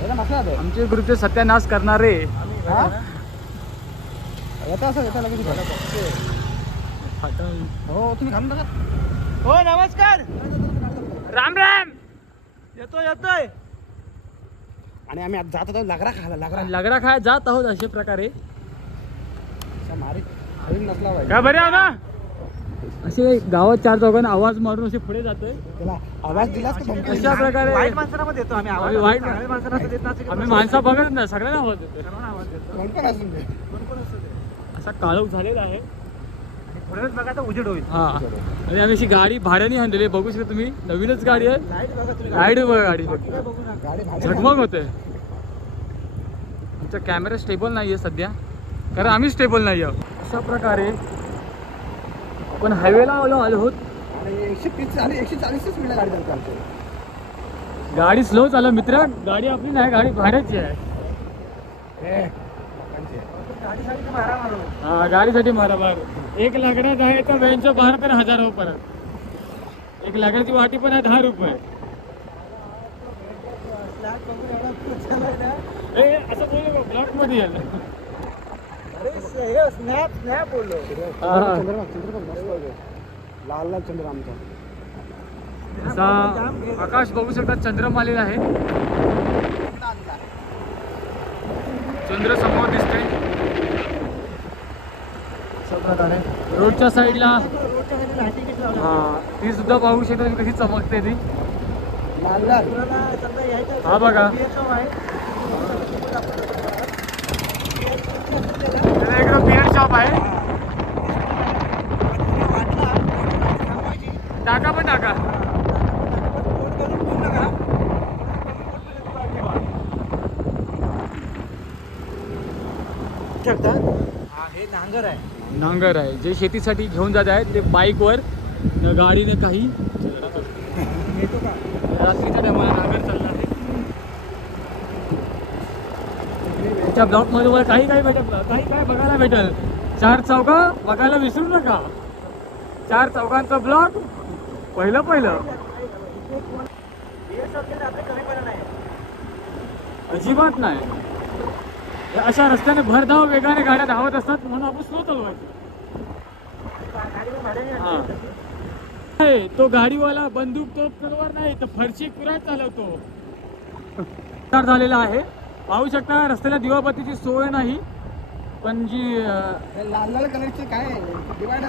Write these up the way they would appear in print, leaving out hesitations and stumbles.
आमचे ग्रुपचे सत्यानाश करणारे. हो तुम्ही घालून टाका. हो नमस्कार. राम राम. येतोय. आणि आम्ही आज जात आहोत लागरा खायला. लगडा खाय जात आहोत अशा प्रकारे. मारी नसला पाहिजे का बरे ना असे गावात 4 चौघांना आवाज मारून असे पुढे जातोय. त्याला आवाज दिलास का अशा प्रकारे वाईट माणसाला देतो आम्ही आवाज. वाईट माणसाला देत नाही. आम्ही माणसा बघत ना सगळ्यांना आवाज देतो. कोण पण असून दे. असा काळोख झालेला आहे. पुढेच बघा तर उजेड होईल. हा आणि आम्ही अशी गाडी भाड्याने आणलेली आहे. बघू शकता तुम्ही. नवीनच गाडी आहे. लाईट बघा तुम्ही. लाईट बघा गाडी काय बघू ना. गाडी भाडे झगमग होते. आमचा कॅमेरा स्टेबल नाही आहे सध्या कारण आम्ही स्टेबल नाही आहोत. अशा प्रकारे आपण हायवेला आलो आहोत. आणि 130 आणि 140च मिनिटं गाडी चालते आमची. गाडी स्लो चालव मित्र. गाडी आपली नाही गाडी भाड्याची आहे. गाडीसाठी मारा मारू. हा गाडीसाठी मारा बार. एक लाकडात आहे तर व्हॅनचं 12 तर 1000 हो परत. एक लाकडाची वाटी पण आहे 10 रुपये. असं बोलू ब्लॉक मध्ये येईल. अरे स्नॅप बोललो. लाल लाल चंद्र आमचा. असा आकाश बघू शकता. चंद्रमालेला आहे. चंद्र समोर दिसते. अशा प्रकारे रोडच्या साईडला हा ती सुद्धा पाहू शकता कशी चमकते ती. लाल लाल. हा बघा इकडं बिअर शॉप आहे. टाका पण टाका. हे नांगर आहे. नांगर आहे जे शेतीसाठी घेऊन जात आहेत ते बाईकवर न गाडीने काही. येतो का. रात्रीच्या टायमाला नांगर चालणार आहे. त्याच्या ब्लॉकमध्ये वर काही भेटेल. काही बघायला भेटेल. 4 चौघा बघायला विसरू नका. 4 चौघांचा ब्लॉक पहिलं. अजिबात नाही. अशा रस्त्याने भरधाव वेगाने गाड्या धावत असतात म्हणून आपण स्लो चालवायचं. तो गाडीवाला बंदूक तोफ तलवार नाही तर फरशी कुऱ्हाड चालवतो. झालेला आहे. पाहू शकता रस्त्याला दिवाबत्तीची सोय नाही पण जी लाल लाल कलरची काय डिवायडर.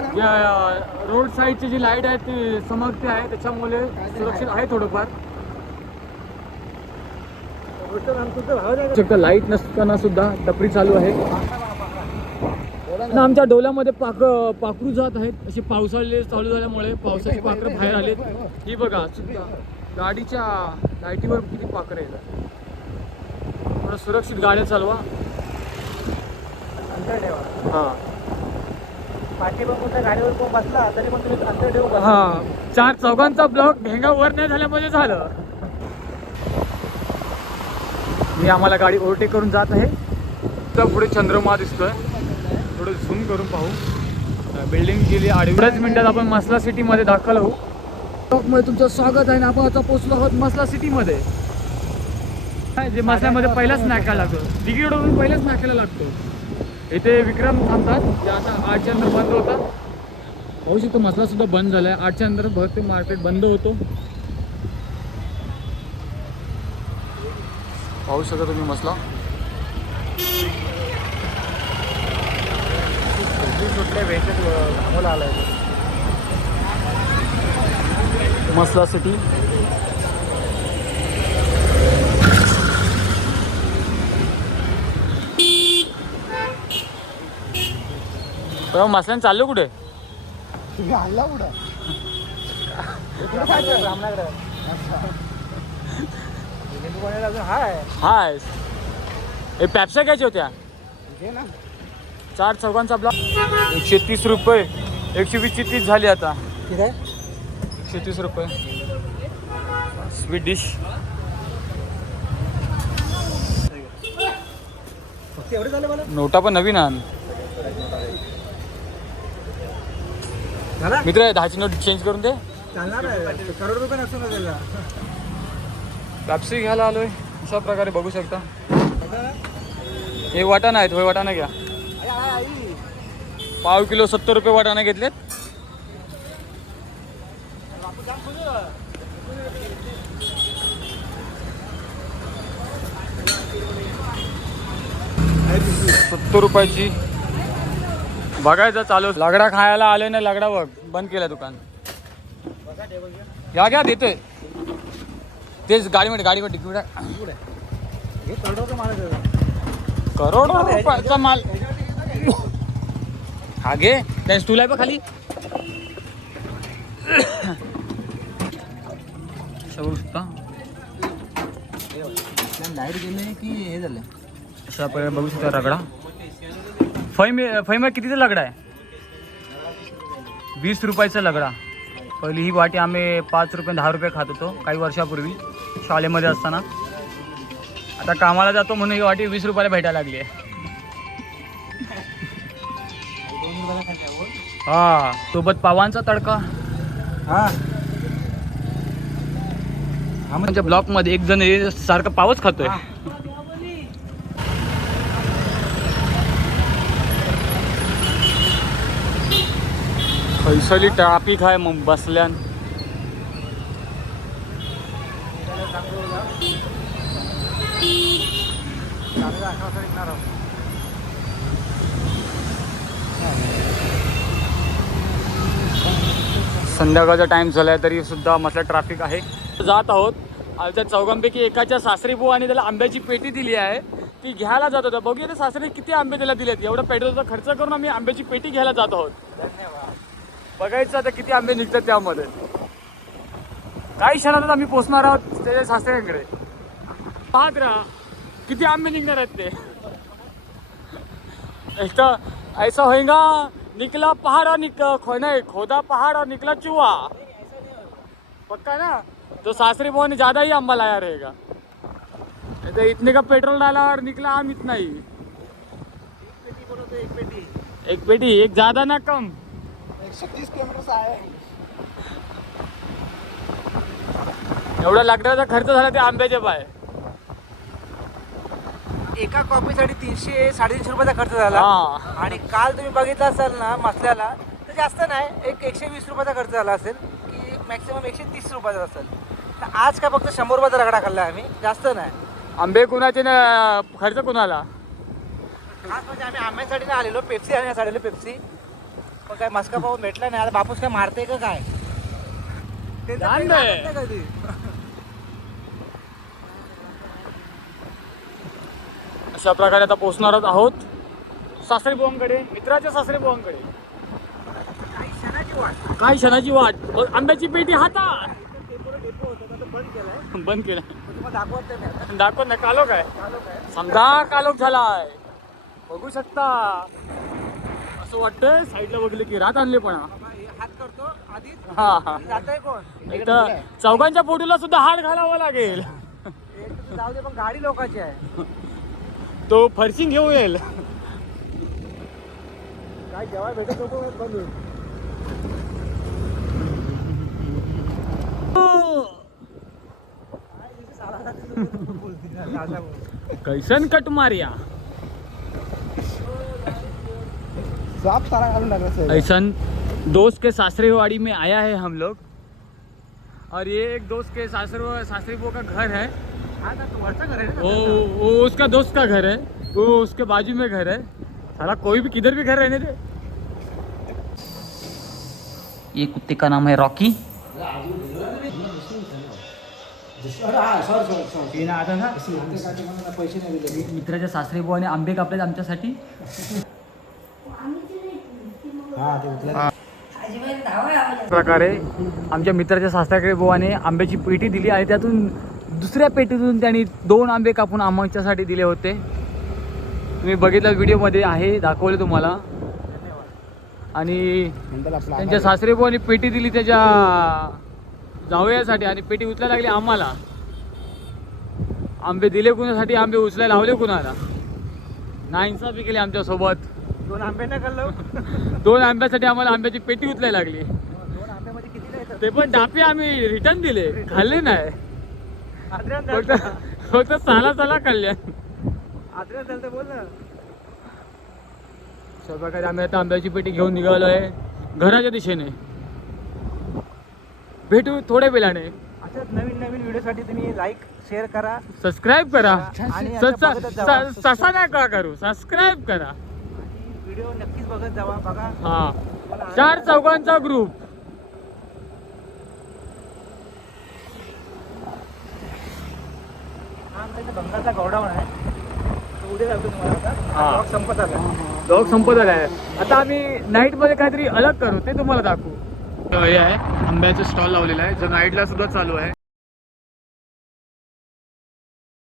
रोड साईडची जी लाईट आहे ती चमकते आहे त्याच्यामुळे सुरक्षित आहे थोडंफार. लाईट नसताना सुद्धा टपरी चालू आहे. आमच्या डोल्यामध्ये पाखरू जात आहेत. असे पावसाळे चालू झाल्यामुळे पावसाची पाखरं बाहेर आले. ही बघा सुद्धा गाडीच्या लाईटीवर किती पाखरं येतात. थोडं सुरक्षित गाड्या चालवा. हा पाठीमागून गाडीवर कोण बसला तरी पण तुम्ही अंतर ठेवू. हा 4 चौघांचा ब्लॉक भेंगा वर नाही झाल्यामुळे झालं. मी आम्हाला गाडी ओव्हरटेक करून जात आहे. तर पुढे चंद्रमा दिसतोय. थोडं झूम करून पाहू. बिल्डिंग गेली 8 मिनिटात आपण मसला सिटीमध्ये दाखल होऊ. ब्लॉकमध्ये तुमचं स्वागत आहे. आपण आता पोहोचलो आहोत मसला सिटीमध्ये. जे मसल्यामध्ये पहिलाच नाकायला लागतो. तिकीटवरून पहिलाच नाकायला लागतो. इथे विक्रम थांबतात. जे आता 8च्या नंतर बंद होतात. पाहू शकतो मसला सुद्धा बंद झालाय. 8च्या नंतर बहुतेक मार्केट बंद होतो. पाहू शकता तुम्ही मसला. मसला सिटी. मसल्याने चाललो कुठे. तुम्ही आणला कुठं. हाय हे पॅप्सा घ्यायच्या होत्या. 4 चौघांचा ब्लॉक 130 रुपये. 120ची 30 झाली आता. 130 रुपये. Sweet dish. नोटा पण नवीन आण मित्र. 10ची नोट चेंज करून दे. करोड रुपये नसतो ना त्याला. पॅप्सी घ्यायला आलोय. अशा प्रकारे बघू शकता. हे वाटाणा आहेत, होय वाटाणा घ्या. पाव किलो 70 रुपये वाटाणा घेतलेत. ₹70 बघायचं चालू. लगडा खायला आले नाही, लगडा बघ बंद केलं दुकान. या घ्या देतोय तेच गाडीमध्ये तिकीट करोड रुपयाचा माल. हा घे त्या स्टूल आहे बघ खाली. बघू शकता लाईट गेले की हे झालं. अशा प्रकारे बघू शकता रगडा. फैम कितीचा लगडा आहे? 20 रुपयाचा लगडा. पहिली ही वाटी आम्ही 5 रुपये 10 रुपये खात होतो काही वर्षापूर्वी शाळेमध्ये असताना. आता कामाला जातो म्हणून ही वाटी 20 रुपयाला भेटायला लागली आहे. हा सोबत पावांचा तडका. हा म्हणजे ब्लॉक मध्ये एक जण हे सारखं पावच खातोय. खैसली ट्राफिक आहे मग बसल्यान. संध्याकाळचा टाइम झालाय तरी सुद्धा मस्त ट्रॅफिक आहे. जात आहोत आमच्या चौघांपैकी एकाच्या सासरी बुवाने त्याला आंब्याची पेटी दिली आहे, ती घ्यायला जात होता. बघूया ते सासरी किती आंबे त्याला दिलेत. एवढा पेट्रोलचा खर्च करून आम्ही आंब्याची पेटी घ्यायला जात आहोत. बघायचं आता किती आंबे निघतात त्यामध्ये. काही क्षणातच आम्ही पोचणार आहोत त्याच्या सासऱ्यांकडे. पाहत राहा किती आंबे निघणार आहेत ते. एक तर ऐसा होएगा निकला पहाड़ और नहीं खोदा पहाड़ और निकला चूहा. पक्का ना. तो सासरी बुआ ने ज्यादा ही आंबा लाया रहेगा. तो इतने का पेट्रोल डाला और निकला आम इतना ही. एक पेटी एक ज्यादा ना कम. 130 किलोमीटर आहे. एवढा लाकडाचा खर्च झाला ते आंब्याचे पाय. एका कॉपीसाठी 300-350 रुपयाचा खर्च झाला. आणि काल तुम्ही बघितलं असाल ना मसल्याला तर जास्त नाही, 120 रुपयाचा खर्च झाला असेल की मॅक्सिमम 130 रुपयाचा असेल. तर आज काय फक्त 100 रुपयाचा रगडा खाल्ला आम्ही, जास्त नाही. आंबे कुणाचे ना खर्च कुणाला. खास म्हणजे आम्ही आंब्यासाठी नाही आलेलो, पेप्सी आणण्यासाठी आलेलो. पेप्सी पण काय मस्का पाहून भेटला नाही. आता बापूस काय मारते का काय कधी. अशा प्रकारे आता पोहोचणार आहोत सासरी बुवांकडे, मित्राच्या सासरी बुवांकडे. काही क्षणाची वाट. आंब्याची पेटी हातात. बंद केला. दाखवत नाही. कालोख आहे समजा, कालोख झालाय बघू शकता. असं वाटतंय साईडला बघले की रात आणले पण हात करतो आधी. हा हा जातोय कोण एक तर चौघांच्या पोटीला सुद्धा हात घालावा लागेल. जाऊ दे पण गाडी लोकांची आहे. तो फरशिंग घेऊन येईल. काय जेव्हा भेटत नको बंद. कैसन कट मारिया. साफ सारा घालून लागला. ऐसन दोस्त के सासरेवाड़ी में आया है हम लोग. और ये एक दोस्त के सासरी बुआ का घर है. वो उसका दोस्त का घर है, वो उसके बाजू में घर है. साला कोई भी किधर भी घर रहने दे. ये कुत्ते का नाम है रॉकी. मित्राच्या सासरी बुवाने आंबे कापलेत आमच्यासाठी. प्रकारे आमच्या मित्राच्या सासऱ्याकडे बुवाने आंब्याची पेटी दिली आणि त्यातून दुसऱ्या पेटीतून त्यांनी 2 आंबे कापून आमच्यासाठी दिले होते. तुम्ही बघितलं व्हिडिओमध्ये आहे, दाखवले तुम्हाला. आणि त्यांच्या सासरे बुवाने पेटी दिली त्याच्या जावयासाठी आणि पेटी उचलायला लागली आम्हाला. आंबे दिले कुणासाठी, आंबे उचलायला लावले कुणाला. नाइंसाफी केली आमच्यासोबत. 2 आंबे नाही खाल्लो. 2 आंब्यासाठी आम्हाला आंब्याची पेटी उचलायला लागली. 2 आंब्यामध्ये किती नाही. ते पण डापे आम्ही रिटर्न दिले, खाल्ले नाही. फक्त साला कल्याण. आद्रा चालतं बोल ना. स्वयंपाकात आम्ही आता आंब्याची पेटी घेऊन निघालोय घराच्या दिशेने. भेटू थोड्या वेळाने. अशाच नवीन व्हिडिओसाठी तुम्ही लाईक शेअर करा सबस्क्राईब करा. आणि आता बघतच जावा. ससा नाही का करू, सबस्क्राईब करा. व्हिडिओ नक्कीच बघत जावा. बघा हा 4 चौघांचा ग्रुप. हा आमच्या भंगाचा गोडाऊन आहे. तो उद्या जातो तुम्हाला आता. हा. ब्लॉग संपत आला. ब्लॉग संपत आलाय. आता आम्ही नाईट मध्ये काहीतरी अलग करू ते तुम्हाला दाखवू. हे आहे आंब्याचं स्टॉल लावलेला आहे जो नाईटला सुद्धा चालू आहे.